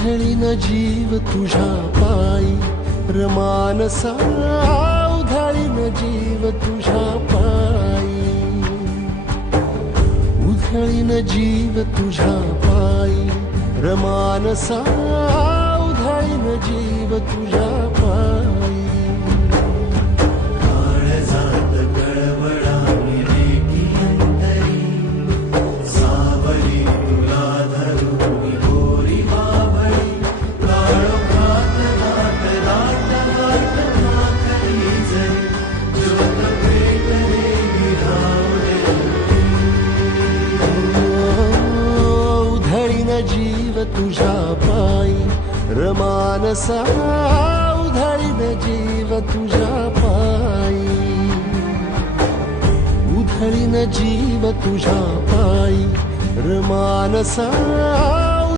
उधळीन जीव तुझ्या पायी रमानसा, उधळीन जीव तुझ्या पायी, उधळीन जीव तुझ्या पायी रमानसा, उधळीन जीव तुझ्या पायी. काळजात कळवळा मिरेटी अंतरी, सावली तुला धरून गोरी बाभळी, काळोखात दाट दाट दाट माखली जरी, ज्योत पेटले विरावले. उधळीन जीव तुझ्या पायी रमानसा, उधळीन जीव तुझ्या पायी, उधळीन जीव तुझ्या पायी रमानसा.